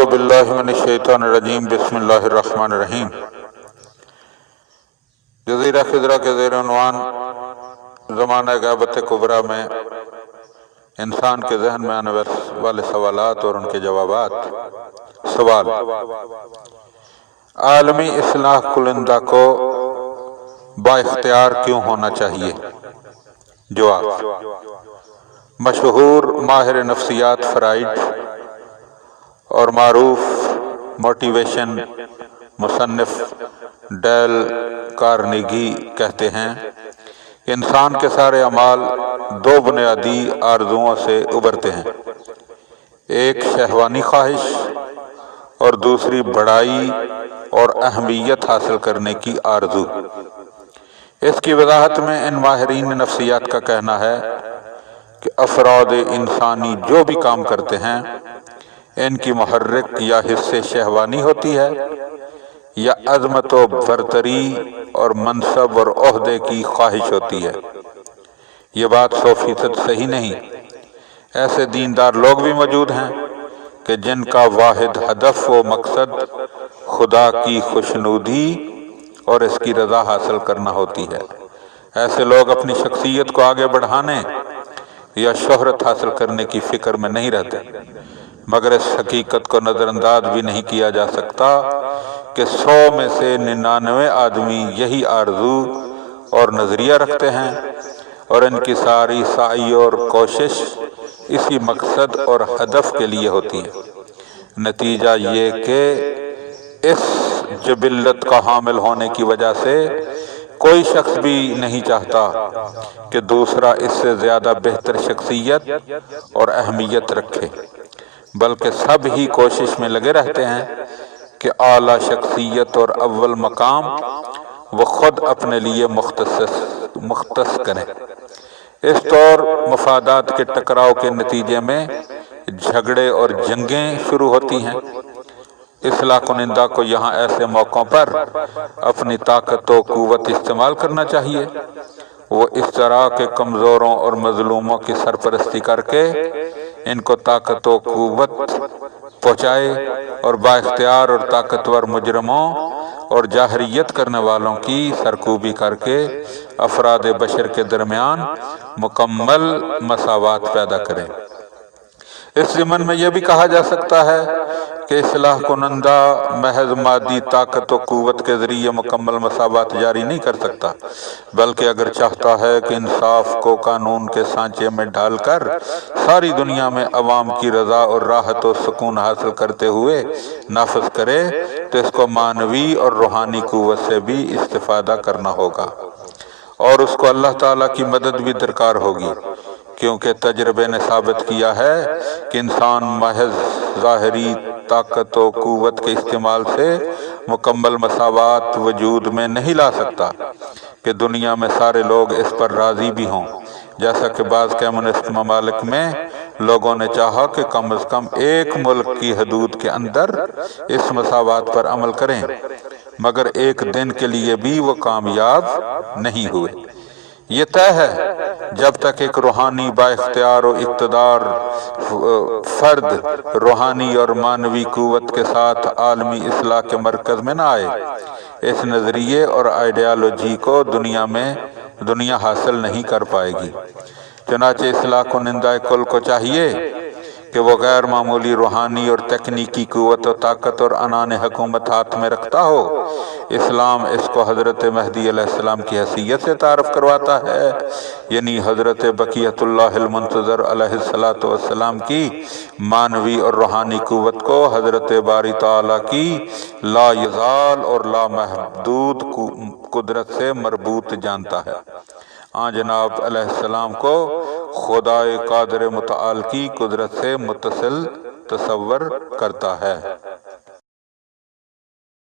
اعوذ باللہ من الشیطان الرجیم بسم اللہ الرحمن الرحیم۔ جزیرہ خضرہ کے زیر عنوان زمانہ غیبت کبریٰ میں انسان کے ذہن میں آنے والے سوالات اور ان کے جوابات۔ سوال: عالمی اصلاح کنندہ کو با اختیار کیوں ہونا چاہیے؟ جواب: مشہور ماہر نفسیات فرائڈ اور معروف موٹیویشن مصنف ڈیل کارنیگی کہتے ہیں کہ انسان کے سارے اعمال دو بنیادی آرزوؤں سے ابھرتے ہیں، ایک شہوانی خواہش اور دوسری بڑائی اور اہمیت حاصل کرنے کی آرزو۔ اس کی وضاحت میں ان ماہرین نفسیات کا کہنا ہے کہ افراد انسانی جو بھی کام کرتے ہیں ان کی محرک یا حصے شہوانی ہوتی ہے یا عظمت و برتری اور منصب اور عہدے کی خواہش ہوتی ہے۔ یہ بات 100% صحیح نہیں۔ ایسے دیندار لوگ بھی موجود ہیں کہ جن کا واحد ہدف و مقصد خدا کی خوشنودی اور اس کی رضا حاصل کرنا ہوتی ہے۔ ایسے لوگ اپنی شخصیت کو آگے بڑھانے یا شہرت حاصل کرنے کی فکر میں نہیں رہتے، مگر اس حقیقت کو نظر انداز بھی نہیں کیا جا سکتا کہ 100 میں سے 99 آدمی یہی آرزو اور نظریہ رکھتے ہیں اور ان کی ساری سعی اور کوشش اسی مقصد اور ہدف کے لیے ہوتی ہے۔ نتیجہ یہ کہ اس جبلت کا حامل ہونے کی وجہ سے کوئی شخص بھی نہیں چاہتا کہ دوسرا اس سے زیادہ بہتر شخصیت اور اہمیت رکھے، بلکہ سب ہی کوشش میں لگے رہتے ہیں کہ اعلیٰ شخصیت اور اول مقام وہ خود اپنے لیے مختص کریں۔ اس طور مفادات کے ٹکراؤ کے نتیجے میں جھگڑے اور جنگیں شروع ہوتی ہیں۔ اصلاح کنندہ کو یہاں ایسے موقعوں پر اپنی طاقت و قوت استعمال کرنا چاہیے۔ وہ اس طرح کے کمزوروں اور مظلوموں کی سرپرستی کر کے ان کو طاقت و قوت پہنچائے اور با اختیار اور طاقتور مجرموں اور جاہریت کرنے والوں کی سرکوبی کر کے افراد بشر کے درمیان مکمل مساوات پیدا کرے۔ اس ضمن میں یہ بھی کہا جا سکتا ہے کہ اصلاح کنندہ محض مادی طاقت و قوت کے ذریعے مکمل مساوات جاری نہیں کر سکتا، بلکہ اگر چاہتا ہے کہ انصاف کو قانون کے سانچے میں ڈھال کر ساری دنیا میں عوام کی رضا اور راحت و سکون حاصل کرتے ہوئے نافذ کرے تو اس کو معنوی اور روحانی قوت سے بھی استفادہ کرنا ہوگا، اور اس کو اللہ تعالیٰ کی مدد بھی درکار ہوگی، کیونکہ تجربے نے ثابت کیا ہے کہ انسان محض ظاہری طاقت و قوت کے استعمال سے مکمل مساوات وجود میں نہیں لا سکتا کہ دنیا میں سارے لوگ اس پر راضی بھی ہوں، جیسا کہ بعض کمیونسٹ ممالک میں لوگوں نے چاہا کہ کم از کم ایک ملک کی حدود کے اندر اس مساوات پر عمل کریں، مگر ایک دن کے لیے بھی وہ کامیاب نہیں ہوئے۔ یہ طے ہے جب تک ایک روحانی با اختیار و اقتدار فرد روحانی اور معنوی قوت کے ساتھ عالمی اصلاح کے مرکز میں نہ آئے، اس نظریے اور آئیڈیالوجی کو دنیا حاصل نہیں کر پائے گی۔ چنانچہ اصلاح کنندہ کل کو چاہیے کہ وہ غیر معمولی روحانی اور تکنیکی قوت و طاقت اور عنان حکومت ہاتھ میں رکھتا ہو۔ اسلام اس کو حضرت مہدی علیہ السلام کی حیثیت سے تعارف کرواتا ہے، یعنی حضرت بقیت اللہ المنتظر علیہ السلام کی معنوی اور روحانی قوت کو حضرت باری تعالیٰ کی لا یزال اور لا محدود قدرت سے مربوط جانتا ہے۔ جناب علیہ السلام کو خدائے قادر متعال کی قدرت سے متصل تصور کرتا ہے۔